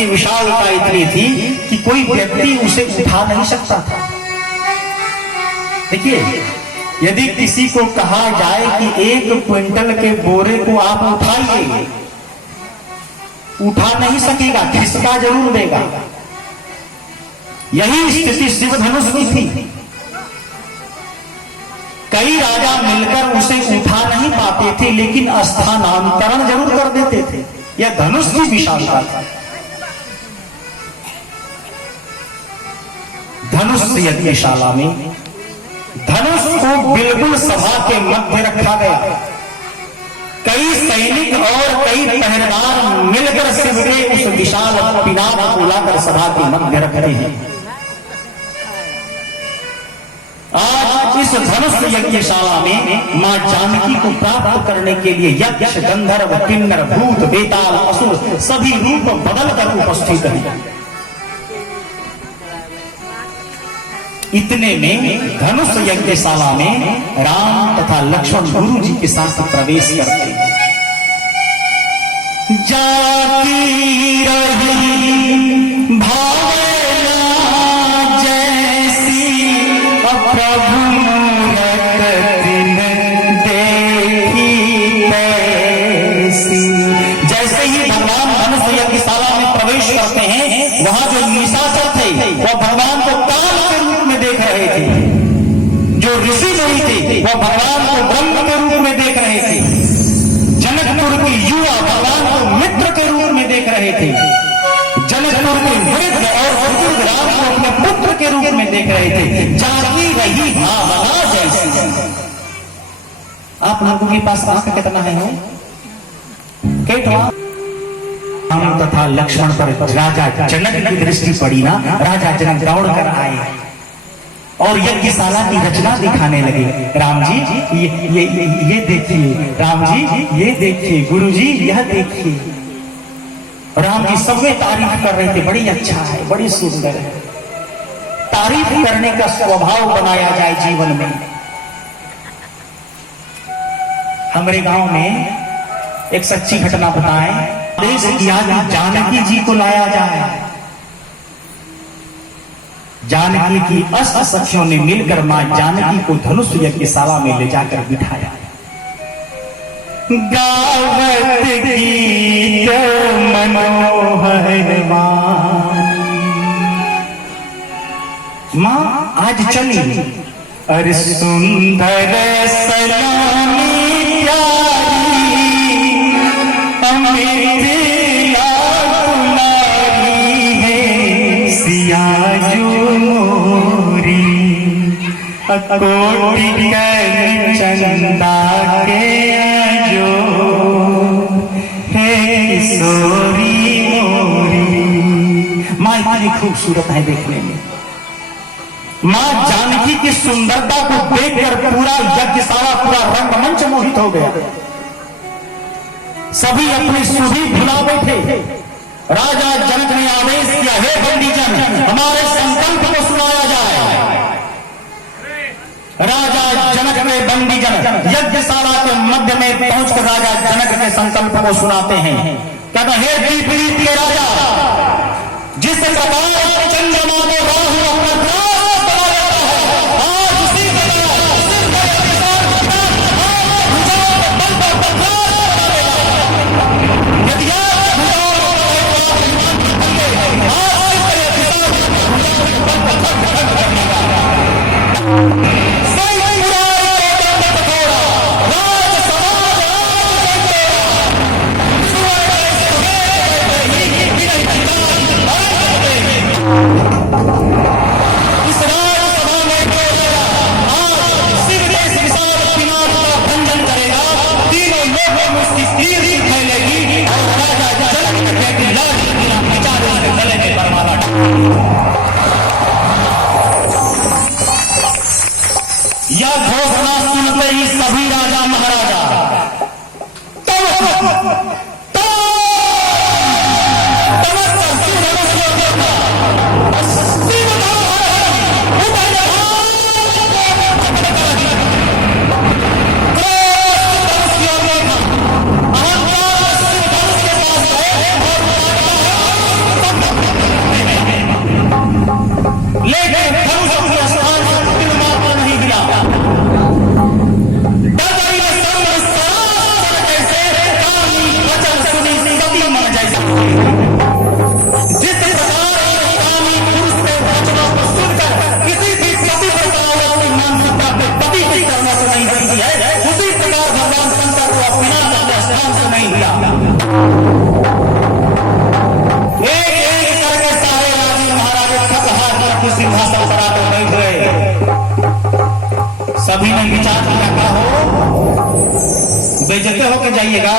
की विशालता इतनी थी कि कोई व्यक्ति उसे उठा नहीं सकता था। देखिए, यदि किसी को कहा जाए कि 1 क्विंटल के बोरे को आप उठाइए, उठा नहीं सकेगा, खिसका जरूर देगा। यही स्थिति शिव धनुष की थी। कई राजा मिलकर उसे उठा नहीं पाते थे, लेकिन स्थानांतरण जरूर कर देते थे। यह धनुष की विशालता थी। धनुष यज्ञशाला में धनुष को बिल्कुल सभा के मध्य रखा गया। कई सैनिक और कई पहरेदार मिलकर शिव के उस विशाल पिनाक को लाकर सभा के मध्य रखते हैं। आज इस धनुष यज्ञशाला में मां जानकी को प्राप्त करने के लिए यक्ष, गंधर्व, किन्नर, भूत, बेताल, असुर सभी रूप बदलकर उपस्थित हैं। इतने में धनुष यज्ञशाला में राम तथा लक्ष्मण गुरु जी के साथ प्रवेश करते हैं। जाती रही भावना जैसी प्रभु मूरत दिन देखी तैसी। जैसे ही भगवान धनुष यज्ञशाला में प्रवेश करते हैं, वहां जो निशाचर थे वह भगवान को काल के रूप में देख रहे थे। जो ऋषि मुनि थे वह भगवान को ब्रह्म के रूप में देख रहे थे। जनकपुर के युवा भगवान को मित्र के रूप में देख रहे थे। जनकपुर के वृद्ध और बुजुर्ग राम को अपने पुत्र के रूप में देख रहे थे। जाती रही भावना जैसी। आप लोगों के पास आंख कितना है? राम तथा लक्ष्मण पर राजा जनक की दृष्टि पड़ी ना। राजा जनक दौड़ कर आए और यज्ञशाला की रचना दिखाने लगे। राम जी ये देखिए, राम जी ये देखिए, गुरु जी यह देखिए। राम जी सबके तारीफ कर रहे थे, बड़ी अच्छा है, बड़ी सुंदर है। तारीफ करने का स्वभाव बनाया जाए जीवन में। हमारे गांव में एक सच्ची घटना बताएं। आदेश किया कि जानकी जी को लाया जाए। जानकी की अष्ट सखियों ने मिलकर मां जानकी को धनुष यज्ञशाला में ले जाकर बिठाया। गावत गीत मनोहर मां आज चली। अरे सुंदर सलामी प्यारी अमृत तुम्हारी है सियाजू मोरी। कोटि चंदा के आजो है किशोरी मोरी। माँ इतनी खूबसूरत है देखने में। मां जानकी की सुंदरता को देखकर पूरा यज्ञशाला, पूरा रंगमंच मोहित हो गया। सभी अपनी सुधि भुला बैठे। राजा जनक ने आदेश किया, हे बंदीजन, हमारे संकल्प को सुनाया जाए। राजा जनक ने बंदीजन यज्ञशाला के मध्य में पहुंचकर राजा जनक के संकल्प को सुनाते हैं। कहते, हे विपरीत के राजा, जिस प्रकार चंद्रमा को राहु अपना ग्रास बना लेता है, आज उसी सभी ने विचार किया क्या हो, बेइज्जती होकर जाइएगा।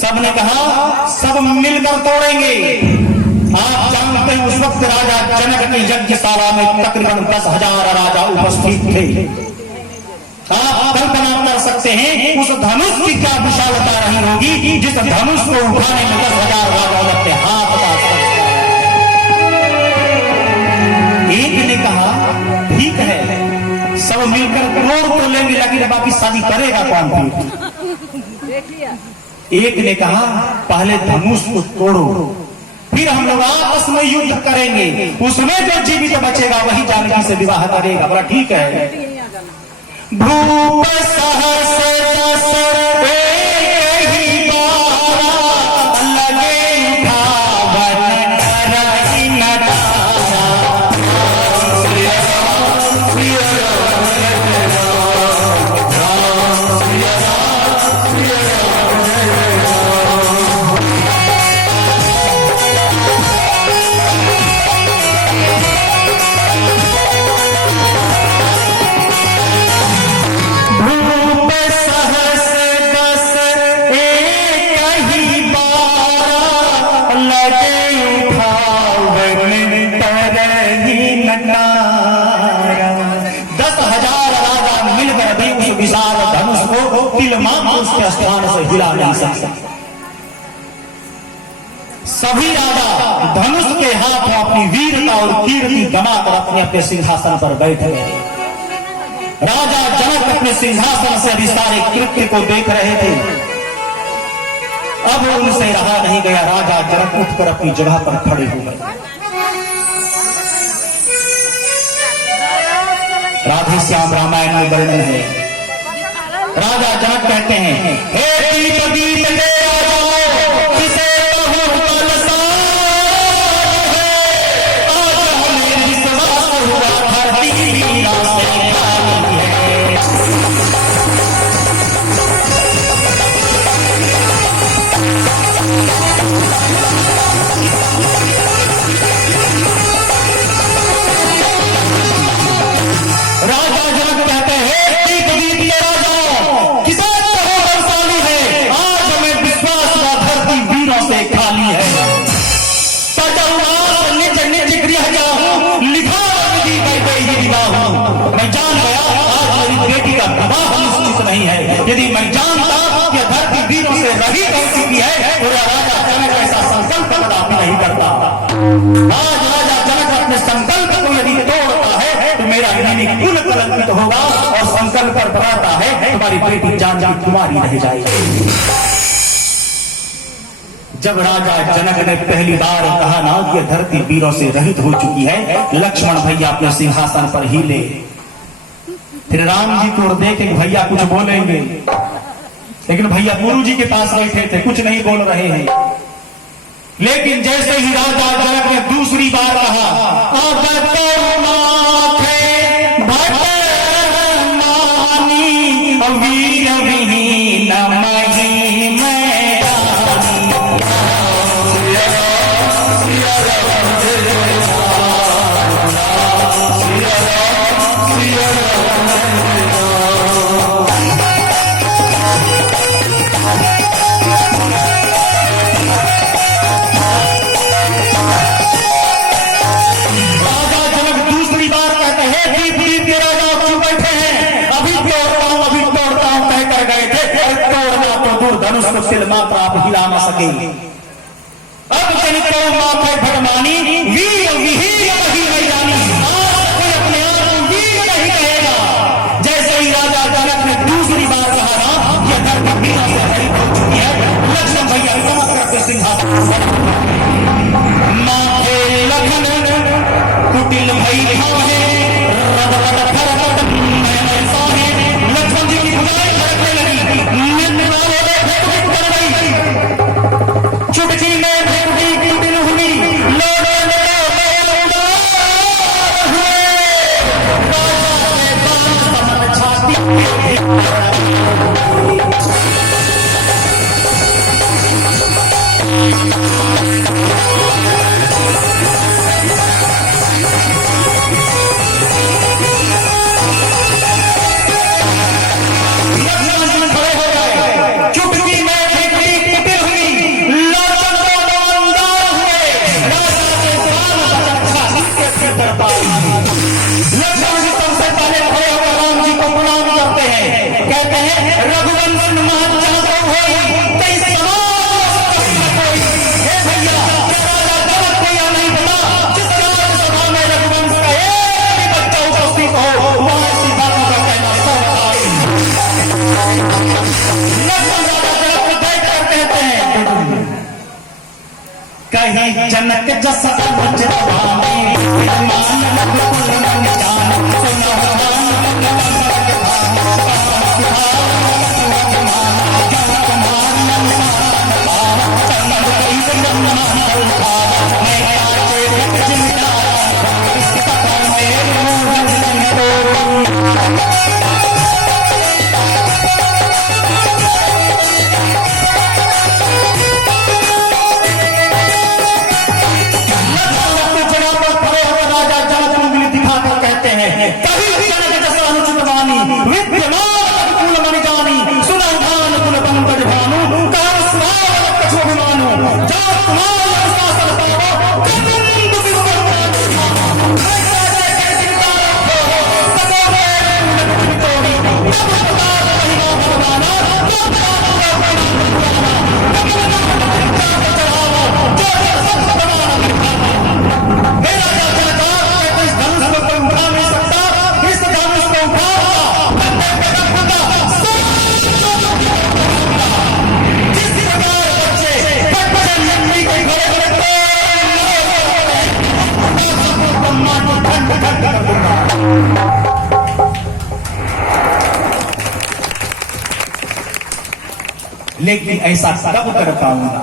सबने कहा सब मिलकर तोड़ेंगे। आप जानते हैं उस वक्त राजा जनक की यज्ञशाला में तकरीबन 10,000 राजा उपस्थित थे। आप कल्पना कर सकते हैं उस धनुष की क्या विशालता रही होगी, जिस धनुष को उठाने में 10,000 राजाओं अपने हाथ का स्पर्श किया। एक ने कहा ठीक है, सब मिलकर तोड़ तो लेंगे, लेकिन बाकी शादी करेगा कौन थी? एक ने कहा पहले धनुष को तोड़ो, फिर हम लोग आपस में युद्ध करेंगे, उसमें जो जीवित बचेगा वही जानकी से विवाह करेगा। बोला ठीक है। भूप सहस दस एक ही बार लगे उठावन रही नटारा। उसके स्थान से हिला नहीं सकता। सभी राजा धनुष के हाथ में अपनी वीरता और कीर्ति गमाकर अपने अपने सिंहासन पर बैठ गए। राजा जनक अपने सिंहासन से अभी सारे कृत्य को देख रहे थे। अब उनसे रहा नहीं गया, राजा जनक उठकर अपनी जगह पर खड़े हो गए। राधे श्याम रामायण में वर्णन है। राजा जनक कहते हैं, हे दीप दीप के राजाओं, किसे कहूं बलशाली है, आज हमें विश्वास हुआ धरती वीरा से खाली है। राजा जनक कहते हैं, दीप दीप के राजाओं, किसे कहूं बलशाली है, आज हमें विश्वास हुआ धरती वीरों से खाली है। निज निज गृह जाऊं, लिखा मैं जान गया आज मेरी बेटी का विवाह निश्चित नहीं है। यदि मैं जानता कि धरती वीरों से रही कर चुकी है तो राजा जनक ऐसा संकल्प कदापि नहीं करता। आज राजा जनक अपने संकल्प को यदि तोड़ता है तो मेरा कुल कलंकित होगा, और संकल्प पर बनाता है तुम्हारी बेटी जान जान तुम्हारी रह जाएगी। जब राजा जनक ने पहली बार कहा ना कि धरती वीरों से रहित हो चुकी है, लक्ष्मण भैया अपने सिंहासन पर हिले। फिर राम जी को देखे भैया कुछ बोलेंगे, लेकिन भैया गुरु जी के पास बैठे थे, कुछ नहीं बोल रहे हैं। लेकिन जैसे ही राजा जनक ने दूसरी बार कहा, वीर विहीन मही मैं मात्र आप हिला न सकेंगे। अब चरित्र माथे भटमानी वीर विहीन रही मैदानी, कोई अपने आप को वीर नहीं कहेगा। जैसे ही राजा जनक ने दूसरी बार कहा ना कि धरती वीरों से रहित हो चुकी है, लक्ष्मण भैया कमर करके सिंहासन माथे लखन कुटिल भई है रद रद खरकट मैंने साहे। लक्ष्मण जी की बुराई करने लगी, निंद वाले चुटकी में भेटी कुटिल हुई, लोगों ने कहीं जनक जस अवध जवानी, मान कुल मन जान, सुनो लेकिन ऐसा कब कर पाऊंगा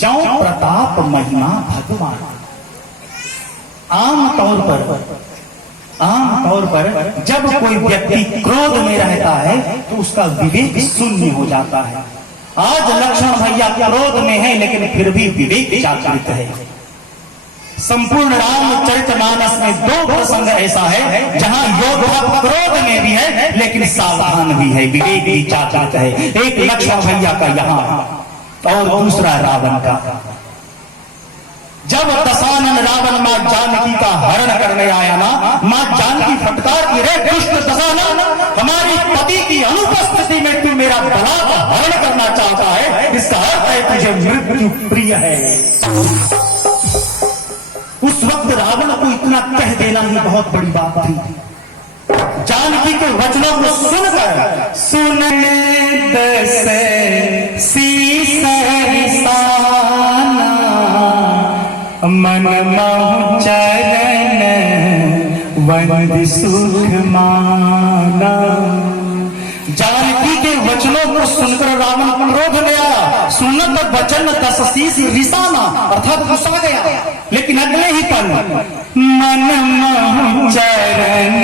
जौ प्रताप महिमा भगवान। आमतौर पर जब कोई व्यक्ति क्रोध में रहता है तो उसका विवेक शून्य हो जाता है। आज लक्ष्मण भैया क्रोध में है लेकिन फिर भी विवेक जागृत है। संपूर्ण रामचरितमानस में 2 प्रसंग ऐसा है जहां योद्धा क्रोध में भी है लेकिन सावधान भी है, विवेक भी जागृत है। एक लक्ष्मण भैया का यहाँ और दूसरा रावण का। जब दशानन रावण मां जानकी का हरण करने आया ना, मां जानकी फटकार की, रे दुष्ट दशानन, हमारी पति की अनुपस्थिति में तू मेरा बला का हरण करना चाहता है, इसका अर्थ है तुझे मृत्यु प्रिय है। उस वक्त रावण को इतना कह देना ही बहुत बड़ी बात थी। जानकी के वचनों को सुनकर सुने दस सीसा मन महु चरण वंद सुख माना। जानकी के वचनों को सुनकर रावण क्रोध में आया। सुनत वचन 10 शीश रिसाना, अर्थात गुस्सा गया। लेकिन अगले ही पल मन महु चरण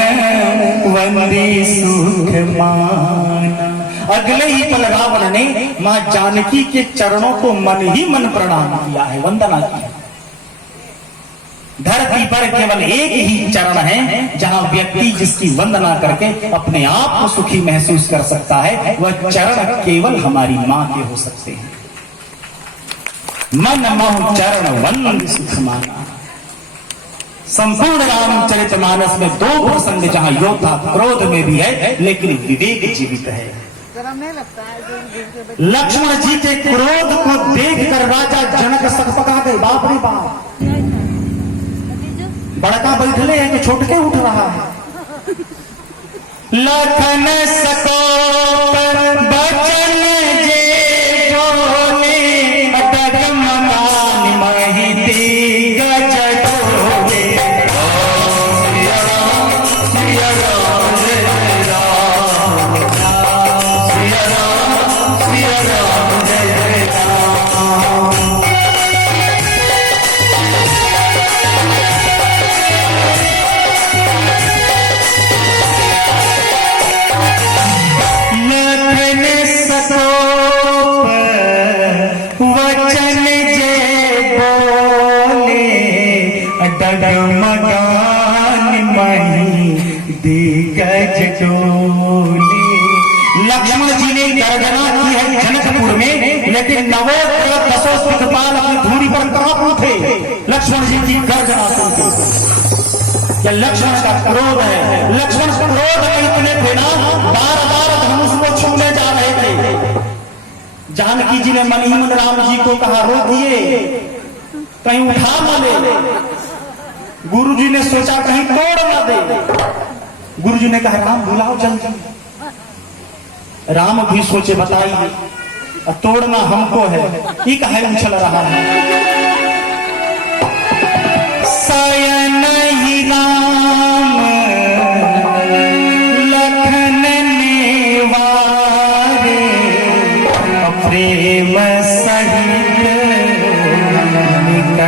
वंदी सुख माना, अगले ही पल रावण ने मां जानकी के चरणों को मन ही मन प्रणाम किया है, वंदना की। धरती पर केवल एक ही चरण है जहां व्यक्ति जिसकी वंदना करके अपने आप को सुखी महसूस कर सकता है, वह चरण केवल हमारी मां के हो सकते हैं। मन महु चरण वंद सुख माना। संपूर्ण रामचरितमानस में 2 प्रसंग जहां योद्धा क्रोध में भी है लेकिन विवेक जीवित है। लक्ष्मण जी के क्रोध को देखकर राजा जनक सकपका गए, बाप रे बाप, बड़का बैठले है कि छोटके उठ रहा है। लखन सको बचन जे बोले, डगमगान महि दिग्गज डोले। सिया राम सिया राम जय राम, सिया राम सिया राम जय राम। लक्ष्मण जी ने गर्जना की है जनकपुर में, लेकिन नवों दसों दिक्पाल अपनी धूरी पर कांप उठे लक्ष्मण जी की गर्जना सुनकर। यह लक्ष्मण का क्रोध है। लक्ष्मण क्रोध में इतने थे ना, बार-बार धनुष को छूने जा रहे थे। जानकी जी ने मन ही मन राम जी को कहा, रोकिए, कहीं उठा न ले। गुरु जी ने सोचा कहीं तोड़ न दे। गुरु जी ने कहा, राम बुलाओ जल्दी। राम भी सोचे, बताइए, तोड़ना हमको है, ठीक है, उछल रहा है।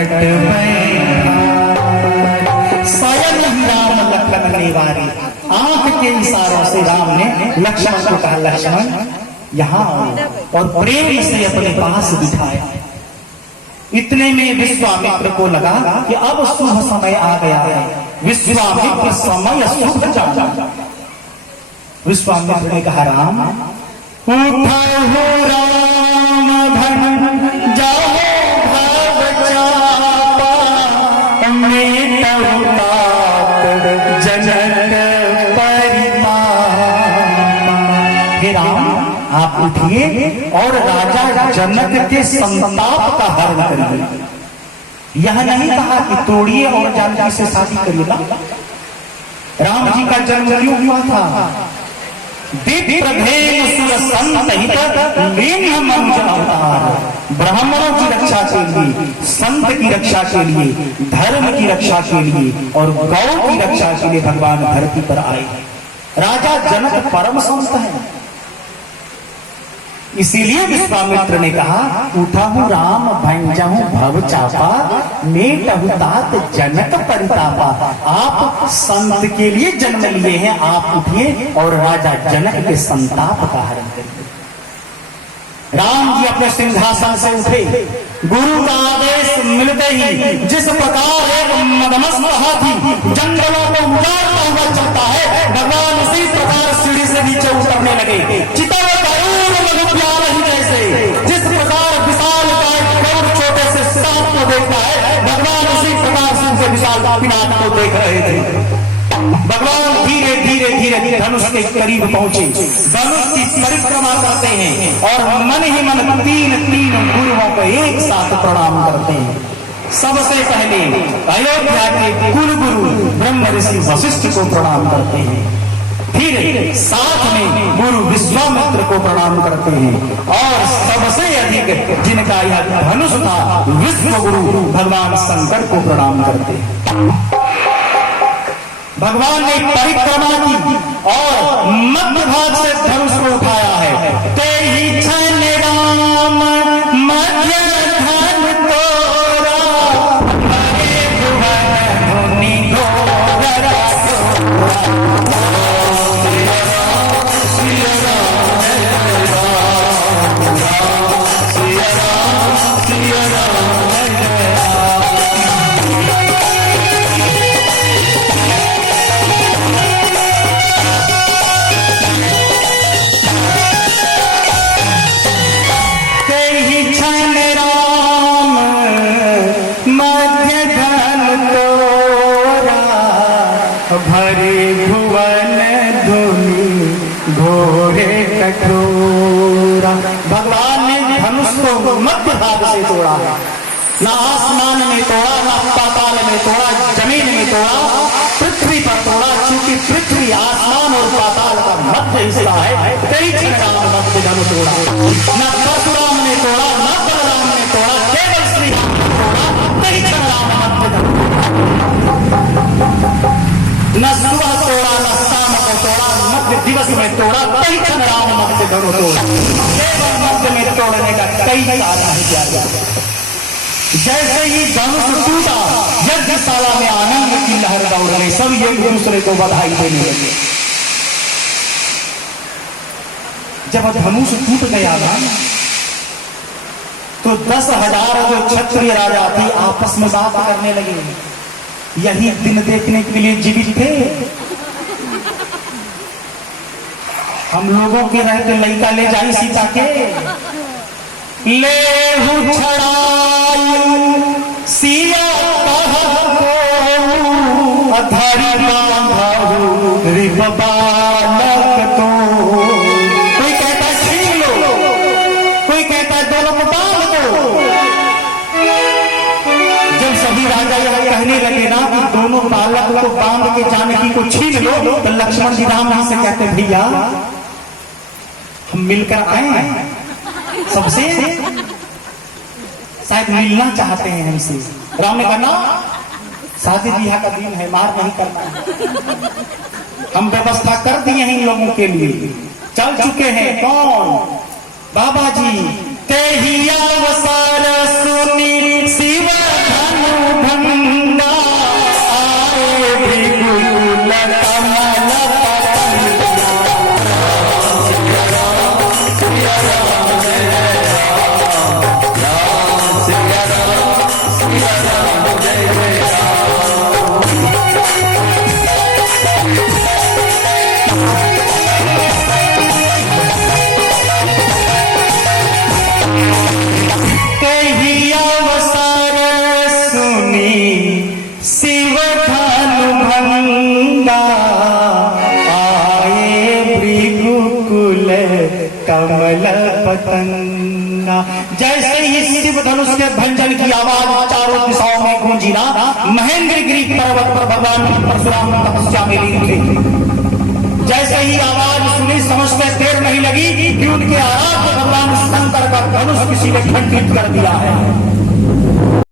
संकट स्वयं ही राम लखन निवारे। आंख के इशारों से राम ने लक्ष्मण को कहा, लक्ष्मण यहाँ आओ, और प्रेम से अपने पास बिठाया। इतने में विश्वामित्र को लगा कि अब शुभ समय आ गया है। विश्वामित्र समय शुभ जाना। विश्वामित्र ने कहा, राम उठो राम धन जाओ भव चापा, मेटहु तात जनक परिताप। हे राम, आप उठिए और राजा जनक के संताप का हरण करिए। यह नहीं कहा कि तोड़िए और जानकी से शादी करिए ना। राम जी का जन्म क्यों हुआ था? ब्राह्मणों की रक्षा के लिए, संत की रक्षा के लिए, धर्म की रक्षा के लिए और गौ की रक्षा के लिए भगवान धरती पर आए। राजा जनक परम संत है। इसीलिए विश्वामित्र ने कहा, उठहु राम भंजहु भव चापा, मेटहु तात जनक परितापा। आप संत के लिए जन्म लिए हैं, आप उठिए और राजा जनक के संताप का हरण करिए। राम जी अपने सिंहासन से उठे। गुरु का आदेश मिलते ही जिस प्रकार एक मदमस्त हाथी जंगलों को उजाड़ता हुआ चलता है, भगवान उसी प्रकार सीढ़ी से नीचे उतरने लगे। चिता जिस प्रकार विशाल करोड़ छोटे से सांप को देखता है, भगवान उसी प्रकार से उनसे विशाल पिनाक को देख रहे थे। भगवान धीरे धीरे धीरे धनुष के करीब पहुंचे। धनुष की परिक्रमा करते हैं और मन ही मन तीन गुरुओं को एक साथ प्रणाम करते हैं। सबसे पहले अयोध्या के कुल गुरु ब्रह्म ऋषि वशिष्ठ को प्रणाम करते हैं। फिर साथ में गुरु विश्वामित्र को प्रणाम करते हैं और सबसे अधिक जिनका यह धनुष था, विश्व गुरु भगवान शंकर को प्रणाम करते हैं। भगवान ने परिक्रमा की और मध्य भाग से धनुष को उठाया है। ते ही छन राम मध्य धन तोरा, भगे भुवन धुनि घोर। भरे भुवन धुनि घोरे कठोरा। भगवान ने धनुष को मध्य भाग से तोड़ा है। ना आसमान में तोड़ा, ना पाताल में तोड़ा, जमीन में तोड़ा, पृथ्वी पर तोड़ा। क्योंकि पृथ्वी, आसमान और पाताल का मध्य हिस्सा है। कई क्षण मध्य धनुष तोड़ा। न परशुराम ने तोड़ा, न बलराम ने तोड़ा, केवल श्री राम ने तोड़ा। कई क्षण मध्य धनुष न सुबह तोड़ा, न शाम को तोड़ा, मध्य दिवस में तोड़ा। कई क्षण राम मध्य धनुष तोड़ा। केवल मध्य में तोड़ने का कई कारण नहीं किया गया। जैसे ही धनुष टूटा, यज्ञशाला में आनंद की लहर दौड़ गई। सब एक दूसरे को बधाई देने लगे। जब धनुष टूट गया था तो 10,000 जो क्षत्रिय राजा थे आपस में बात करने लगे। यही दिन देखने के लिए जीवित थे। हम लोगों के रहते लड़का ले जाई सीता के, ले छड़ाई सिया अधरी बांधु रिप बालक तो। कोई कहता है छीन लो, कोई कहता है दोनों को बांध दो। जब सभी राजा यह कहने लगे ना कि दोनों बालक को बांध के जानकी को छीन लो, तो लक्ष्मण जी राम जी से कहते, भैया हम मिलकर आए हैं सबसे, शायद मिलना चाहते हैं हमसे। राम ने कहा ना, शादी ब्याह का दिन है, मार नहीं करना है। हम व्यवस्था कर दिए हैं इन लोगों के लिए, चल चुके हैं। कौन? बाबा जी। ते ही अवसर सुनी शिव धन कमल पतंगा। जैसे ही शिव धनुष के भंजन की आवाज चारों दिशाओं में गूंजी ना, महेंद्रगिरी पर्वत पर भगवान परशुराम तपस्या में लीन थे। जैसे ही आवाज सुनी, समझते देर नहीं लगी कि उनके आराध्य भगवान शंकर का धनुष किसी ने खंडित कर दिया है।